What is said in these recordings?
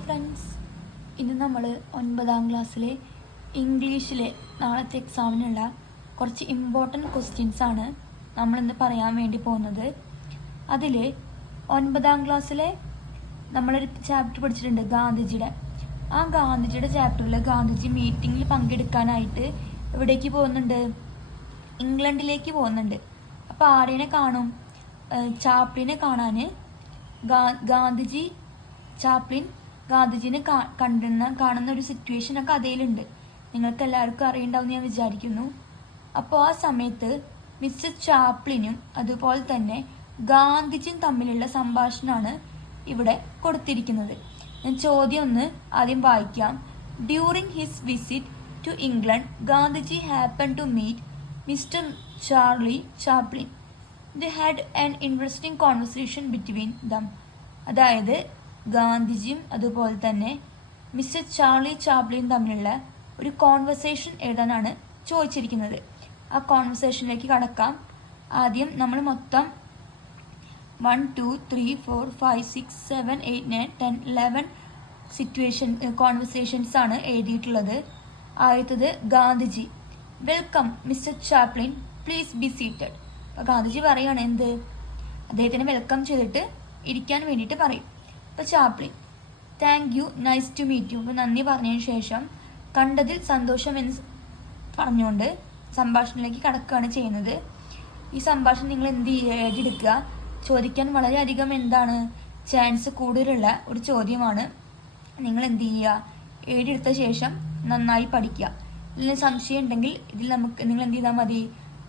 Hi friends, ഇന്ന് നമ്മൾ 9ാം ക്ലാസ്സിലെ ഇംഗ്ലീഷിലെ നാളത്തെ എക്സാമിനുള്ള കുറച്ച് ഇമ്പോർട്ടൻറ്റ് ക്വസ്റ്റ്യൻസാണ് നമ്മളിന്ന് പറയാൻ വേണ്ടി പോകുന്നത്. അതിൽ 9ാം ക്ലാസ്സിലെ നമ്മളൊരു ചാപ്റ്റർ പഠിച്ചിട്ടുണ്ട് ഗാന്ധിജിയുടെ. ആ ഗാന്ധിജിയുടെ ചാപ്റ്ററിൽ ഗാന്ധിജി മീറ്റിങ്ങിൽ പങ്കെടുക്കാനായിട്ട് എവിടേക്ക് പോകുന്നുണ്ട്? ഇംഗ്ലണ്ടിലേക്ക് പോകുന്നുണ്ട്. അപ്പോൾ ആരെയെ കാണും? ചാപ്ലിനെ കാണാൻ ഗാന്ധിജിനെ കാണുന്ന ഒരു സിറ്റുവേഷൻ ആ കഥയിലുണ്ട്. നിങ്ങൾക്ക് എല്ലാവർക്കും അറിയണ്ടാവും ഞാൻ വിചാരിക്കുന്നു. അപ്പോൾ ആ സമയത്ത് മിസ്റ്റർ ചാപ്ലിനും അതുപോലെ തന്നെ ഗാന്ധിജിയും തമ്മിലുള്ള സംഭാഷണമാണ് ഇവിടെ കൊടുത്തിരിക്കുന്നത്. ഞാൻ ചോദ്യം ഒന്ന് ആദ്യം വായിക്കാം. During his visit to England, Gandhiji happen to meet mister Charlie Chaplin. They had an interesting conversation between them. അതായത് ഗാന്ധിജിയും അതുപോലെ തന്നെ മിസ്റ്റർ ചാർലി ചാപ്ലിൻ തമ്മിലുള്ള ഒരു കോൺവെർസേഷൻ എഴുതാനാണ് ചോദിച്ചിരിക്കുന്നത്. ആ കോൺവെർസേഷനിലേക്ക് കടക്കാം. ആദ്യം നമ്മൾ മൊത്തം 1 2 3 4 5 6 7 8 9 10 11 കോൺവെർസേഷൻസ് ആണ് എഴുതിയിട്ടുള്ളത്. ആദ്യത്തത് Gandhiji: welcome mister Chaplin, please be seated. അപ്പോൾ ഗാന്ധിജി പറയുകയാണ് എന്ത്? അദ്ദേഹത്തിനെ വെൽക്കം ചെയ്തിട്ട് ഇരിക്കാൻ വേണ്ടിയിട്ട് പറയും. അപ്പോൾ Chaplin: thank you, nice to meet you. അപ്പോൾ നന്ദി പറഞ്ഞതിന് ശേഷം കണ്ടതിൽ സന്തോഷം എന്ന് പറഞ്ഞുകൊണ്ട് സംഭാഷണത്തിലേക്ക് കടക്കുകയാണ് ചെയ്യുന്നത്. ഈ സംഭാഷണം നിങ്ങൾ എന്ത് എഴുതിയെടുക്കുക. ചോദിക്കാൻ വളരെയധികം ചാൻസ് കൂടുതലുള്ള ഒരു ചോദ്യമാണ്. നിങ്ങൾ എന്ത് ചെയ്യുക? എഴുതിയെടുത്ത ശേഷം നന്നായി പഠിക്കുക. ഇതിൽ സംശയം ഉണ്ടെങ്കിൽ നിങ്ങൾ എന്ത് ചെയ്താൽ മതി?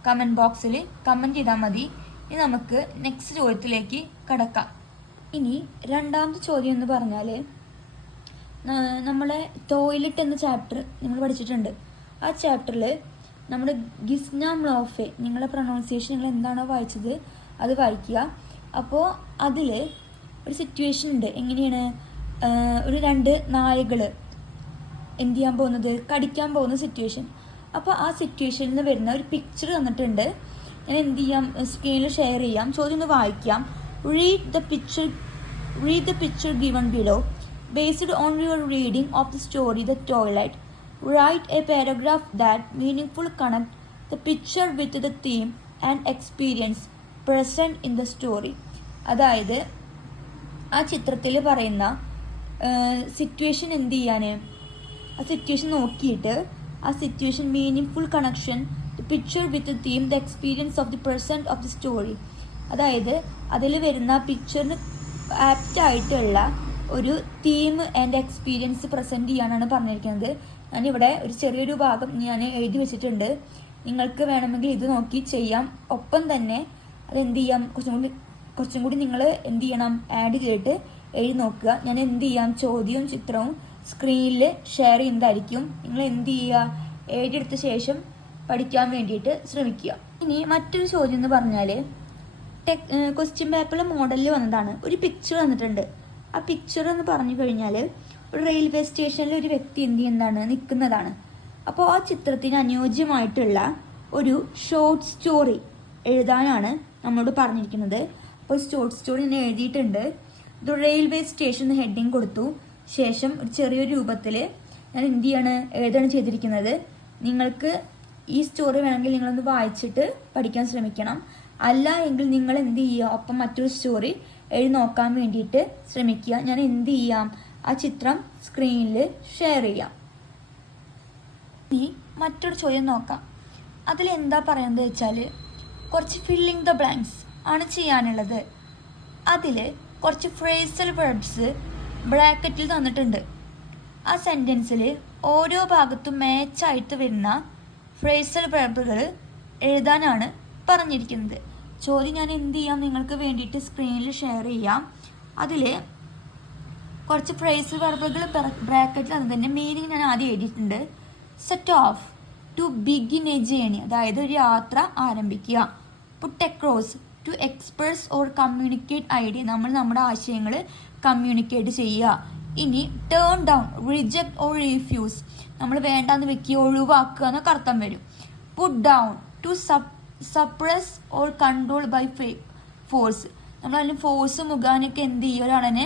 കമൻറ്റ് ബോക്സിൽ കമൻറ്റ് ചെയ്താൽ മതി. ഇനി നമുക്ക് നെക്സ്റ്റ് ചോദ്യത്തിലേക്ക് കടക്കാം. ഇനി രണ്ടാമത്തെ ചോദ്യം എന്ന് പറഞ്ഞാൽ, നമ്മളെ ടോയ്ലറ്റ് എന്ന ചാപ്റ്റർ നിങ്ങൾ പഠിച്ചിട്ടുണ്ട്. ആ ചാപ്റ്ററിൽ നമ്മുടെ ഗിസ്നാംലോഫെ, നിങ്ങളുടെ പ്രൊണൗൺസിയേഷൻ നിങ്ങൾ എന്താണോ വായിച്ചത് അത് വായിക്കുക. അപ്പോൾ അതിൽ ഒരു സിറ്റുവേഷൻ ഉണ്ട്. എങ്ങനെയാണ്? ഒരു 2 നായകൾ എന്ത് ചെയ്യാൻ പോകുന്നത്? കടിക്കാൻ പോകുന്ന സിറ്റുവേഷൻ. അപ്പോൾ ആ സിറ്റുവേഷനിൽ നിന്ന് വരുന്ന ഒരു പിക്ചർ തന്നിട്ടുണ്ട്. ഞാൻ എന്ത് ചെയ്യാം? സ്ക്രീനിൽ ഷെയർ ചെയ്യാം. ചോദ്യം ഒന്ന് വായിക്കാം. Read the picture given below. Based on your reading of the story the toilet, write a paragraph that meaningful connect the picture with the theme and experience present in the story. അതായത് ആ ചിത്രത്തിൽ പറയുന്ന situation എന്ത് ചെയ്യാൻ? ആ situation നോക്കിയിട്ട് ആ situation meaningful connection the picture with theme the experience of the present of the story. അതായത് അതിൽ വരുന്ന പിക്ചറിന് ആപ്റ്റായിട്ടുള്ള ഒരു തീം ആൻഡ് എക്സ്പീരിയൻസ് പ്രസൻറ്റ് ചെയ്യാനാണ് പറഞ്ഞിരിക്കുന്നത്. ഞാനിവിടെ ഒരു ചെറിയൊരു ഭാഗം ഞാൻ എഴുതി വെച്ചിട്ടുണ്ട്. നിങ്ങൾക്ക് വേണമെങ്കിൽ ഇത് നോക്കി ചെയ്യാം. ഒപ്പം തന്നെ അതെന്ത് ചെയ്യാം? കുറച്ചും കൂടി നിങ്ങൾ എന്ത് ചെയ്യണം? ആഡ് ചെയ്തിട്ട് എഴുതി നോക്കുക. ഞാൻ എന്ത് ചെയ്യാം? ചോദ്യവും ചിത്രവും സ്ക്രീനിൽ ഷെയർ ചെയ്യുന്നതായിരിക്കും. നിങ്ങൾ എന്ത് ചെയ്യുക? എഴുതിയെടുത്ത ശേഷം പഠിക്കാൻ വേണ്ടിയിട്ട് ശ്രമിക്കുക. ഇനി മറ്റൊരു ചോദ്യം എന്ന് പറഞ്ഞാൽ, ക്വസ്റ്റ്യൻ പേപ്പറിൽ മോഡലിൽ വന്നതാണ്. ഒരു പിക്ചർ വന്നിട്ടുണ്ട്. ആ പിക്ചർ എന്ന് പറഞ്ഞു കഴിഞ്ഞാൽ ഒരു റെയിൽവേ സ്റ്റേഷനിൽ ഒരു വ്യക്തി നിൽക്കുന്നതാണ്. അപ്പോൾ ആ ചിത്രത്തിന് അനുയോജ്യമായിട്ടുള്ള ഒരു ഷോർട്ട് സ്റ്റോറി എഴുതാനാണ് നമ്മളോട് പറഞ്ഞിരിക്കുന്നത്. അപ്പോൾ ഷോർട്ട് സ്റ്റോറി ഞാൻ എഴുതിയിട്ടുണ്ട്. ഇത് റെയിൽവേ സ്റ്റേഷൻ ഹെഡിങ് കൊടുത്തു. ശേഷം ഒരു ചെറിയൊരു രൂപത്തിൽ ഞാൻ എന്ത് എഴുതാണ് ചെയ്തിരിക്കുന്നത്. നിങ്ങൾക്ക് ഈ സ്റ്റോറി വേണമെങ്കിൽ നിങ്ങളൊന്ന് വായിച്ചിട്ട് പഠിക്കാൻ ശ്രമിക്കണം. അല്ല എങ്കിൽ നിങ്ങൾ എന്ത് ചെയ്യുക? ഒപ്പം മറ്റൊരു സ്റ്റോറി എഴുതി നോക്കാൻ വേണ്ടിയിട്ട് ശ്രമിക്കുക. ഞാൻ എന്ത് ചെയ്യാം? ആ ചിത്രം സ്ക്രീനിൽ ഷെയർ ചെയ്യാം. ഇനി മറ്റൊരു ചോദ്യം നോക്കാം. അതിലെന്താ പറയുന്നത് വെച്ചാൽ, കുറച്ച് ഫില്ലിങ് ദ ബ്ലാങ്ക്സ് ആണ് ചെയ്യാനുള്ളത്. അതിൽ കുറച്ച് ഫ്രേസൽ വെർബ്സ് ബ്രാക്കറ്റിൽ തന്നിട്ടുണ്ട്. ആ സെൻറ്റൻസിൽ ഓരോ ഭാഗത്തും മാച്ചായിട്ട് വരുന്ന ഫ്രേസൽ വെർബുകൾ എഴുതാനാണ് പറഞ്ഞിരിക്കുന്നത്. ചോദ്യം ഞാൻ എന്ത് ചെയ്യാം? നിങ്ങൾക്ക് വേണ്ടിയിട്ട് സ്ക്രീനിൽ ഷെയർ ചെയ്യാം. അതിൽ കുറച്ച് ഫ്രേസൽ വെർബുകൾ ബ്രാക്കറ്റിൽ തന്നെ മീനിങ് ഞാൻ ആദ്യം എഴുതിയിട്ടുണ്ട്. Set off, to begin a journey, അതായത് ഒരു യാത്ര ആരംഭിക്കുക. Put across, to express or communicate idea, നമ്മുടെ ആശയങ്ങൾ കമ്മ്യൂണിക്കേറ്റ് ചെയ്യുക. ഇനി turn down, reject or refuse, നമ്മൾ വേണ്ടാന്ന് വെക്കുക, ഒഴിവാക്കുക എന്നൊക്കെ അർത്ഥം വരും. Put down, to suppress or control by force, നമ്മൾ അതിന് ഫോഴ്സ് മുഖാനൊക്കെ എന്ത് ചെയ്യുക? ഒരാളെ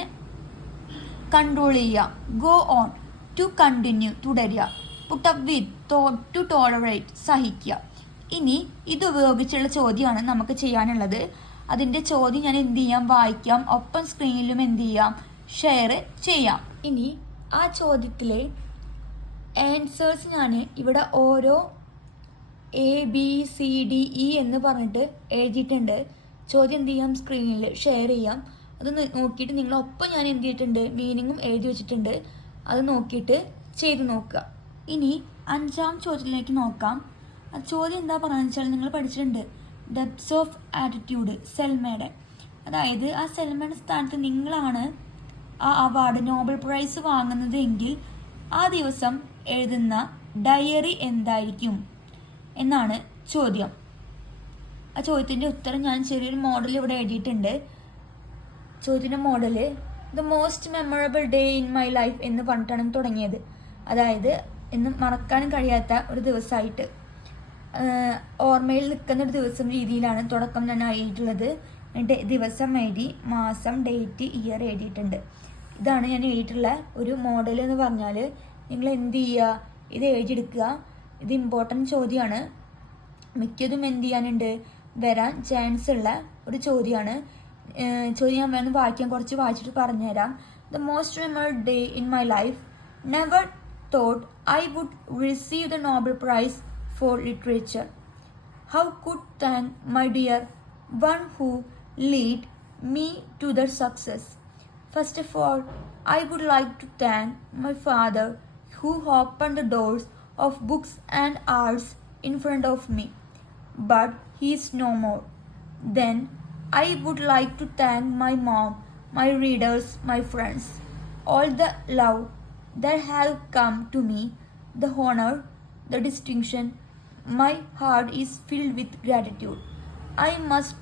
കൺട്രോൾ ചെയ്യുക. ഗോ ഓൺ, ടു കണ്ടിന്യൂ തുടരുക. Put up with, to tolerate സഹിക്കുക. ഇനി ഇത് ഉപയോഗിച്ചുള്ള ചോദ്യമാണ് നമുക്ക് ചെയ്യാനുള്ളത്. അതിൻ്റെ ചോദ്യം ഞാൻ എന്ത് ചെയ്യാം, വായിക്കാം, ഒപ്പം സ്ക്രീനിലും എന്ത് ചെയ്യാം, ഷെയർ ചെയ്യാം. ഇനി ആ ചോദ്യത്തിലെ ആൻസേഴ്സ് ഞാൻ ഇവിടെ ഓരോ ABCDE എന്ന് പറഞ്ഞിട്ട് എഴുതിയിട്ടുണ്ട്. ചോദ്യം എന്ത് ചെയ്യാം, സ്ക്രീനിൽ ഷെയർ ചെയ്യാം. അത് നോക്കിയിട്ട് നിങ്ങളൊപ്പം ഞാൻ എന്ത് ചെയ്തിട്ടുണ്ട്, മീനിങ്ങും എഴുതി വെച്ചിട്ടുണ്ട്. അത് നോക്കിയിട്ട് ചെയ്ത് നോക്കുക. ഇനി 5ാം ചോദ്യത്തിലേക്ക് നോക്കാം. ആ ചോദ്യം എന്താ പറയുക വെച്ചാൽ, നിങ്ങൾ പഠിച്ചിട്ടുണ്ട് ഡെപ്സ് ഓഫ് ആറ്റിറ്റ്യൂഡ്, സെൽമയുടെ. അതായത് ആ സെൽമയുടെ സ്ഥാനത്ത് നിങ്ങളാണ് ആ അവാർഡ്, നോബൽ പ്രൈസ് വാങ്ങുന്നത് എങ്കിൽ ആ ദിവസം എഴുതുന്ന ഡയറി എന്തായിരിക്കും എന്നാണ് ചോദ്യം. ആ ചോദ്യത്തിൻ്റെ ഉത്തരം ഞാൻ ചെറിയൊരു മോഡൽ ഇവിടെ എഴുതിയിട്ടുണ്ട്. ചോദ്യത്തിൻ്റെ model the most memorable day in my life എന്ന് പറഞ്ഞിട്ടാണ് തുടങ്ങിയത്. അതായത് എന്നും മറക്കാനും കഴിയാത്ത ഒരു ദിവസമായിട്ട്, ഓർമ്മയിൽ നിൽക്കുന്ന ഒരു ദിവസം രീതിയിലാണ് തുടക്കം ഞാൻ എഴുതിയിട്ടുള്ളത്. എന്നിട്ട് ദിവസം എഴുതി, മാസം, ഡേറ്റ്, ഇയർ എഴുതിയിട്ടുണ്ട്. ഇതാണ് ഞാൻ എഴുതിയിട്ടുള്ള ഒരു മോഡൽ എന്ന് പറഞ്ഞാൽ. നിങ്ങൾ എന്ത് ചെയ്യുക, ഇത് എഴുതിയെടുക്കുക. ഇത് ഇമ്പോർട്ടൻറ്റ് ചോദ്യമാണ്. മിക്കതും എന്ത് ചെയ്യാനുണ്ട്, വരാൻ ചാൻസ് ഉള്ള ഒരു ചോദ്യമാണ്. ചോദ്യം ഞാൻ വേണം വായിക്കാൻ, കുറച്ച് വായിച്ചിട്ട് പറഞ്ഞുതരാം. The most memorable day in my life, never thought I would receive the Nobel Prize for Literature. How could thank my dear one who led me to that success. First of all, I would like to thank my father who opened the doors of books and arts in front of me, but he is no more. Then I would like to thank my mom, my readers, my friends, all the love that have come to me, the honor, the distinction. My heart is filled with gratitude. I must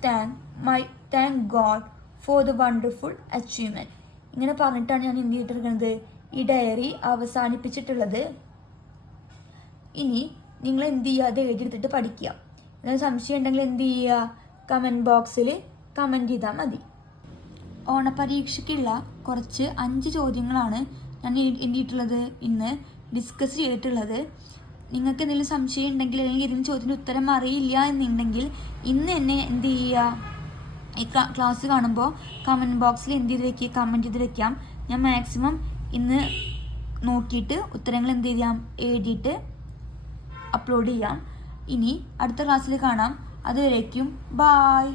thank God for the wonderful achievement. ഇങ്ങനെ പറഞ്ഞിട്ടാണ് ഞാൻ എന്ത് ചെയ്തിരിക്കുന്നത്, ഈ diary അവസാനിപ്പിച്ചിട്ടുള്ളത്. ഇനി നിങ്ങൾ എന്ത് ചെയ്യുക, അത് എഴുതിയെടുത്തിട്ട് പഠിക്കുക. എന്തെങ്കിലും സംശയം ഉണ്ടെങ്കിൽ എന്ത് ചെയ്യുക, കമൻറ്റ് ബോക്സിൽ കമൻറ്റ് ചെയ്താൽ മതി. ഓണപരീക്ഷയ്ക്കുള്ള കുറച്ച് 5 ചോദ്യങ്ങളാണ് ഞാൻ എഴുതിയിട്ടുള്ളത്, ഇന്ന് ഡിസ്കസ് ചെയ്തിട്ടുള്ളത്. നിങ്ങൾക്ക് എന്തെങ്കിലും സംശയം ഉണ്ടെങ്കിൽ, അല്ലെങ്കിൽ ഇതിന് ചോദ്യത്തിൻ്റെ ഉത്തരം അറിയില്ല എന്നുണ്ടെങ്കിൽ ഇന്ന് എന്നെ എന്ത് ചെയ്യുക, ഈ ക്ലാസ് കാണുമ്പോൾ കമൻറ്റ് ബോക്സിൽ എന്ത് ചെയ്ത് വെക്കുക, കമൻറ്റ് ചെയ്ത് വെക്കാം. ഞാൻ മാക്സിമം ഇന്ന് നോക്കിയിട്ട് ഉത്തരങ്ങൾ എന്ത് ചെയ്യാം, എഴുതിയിട്ട് അപ്ലോഡ് ചെയ്യാം. ഇനി അടുത്ത ക്ലാസ്സിൽ കാണാം. അതുവരേക്കും ബായ്.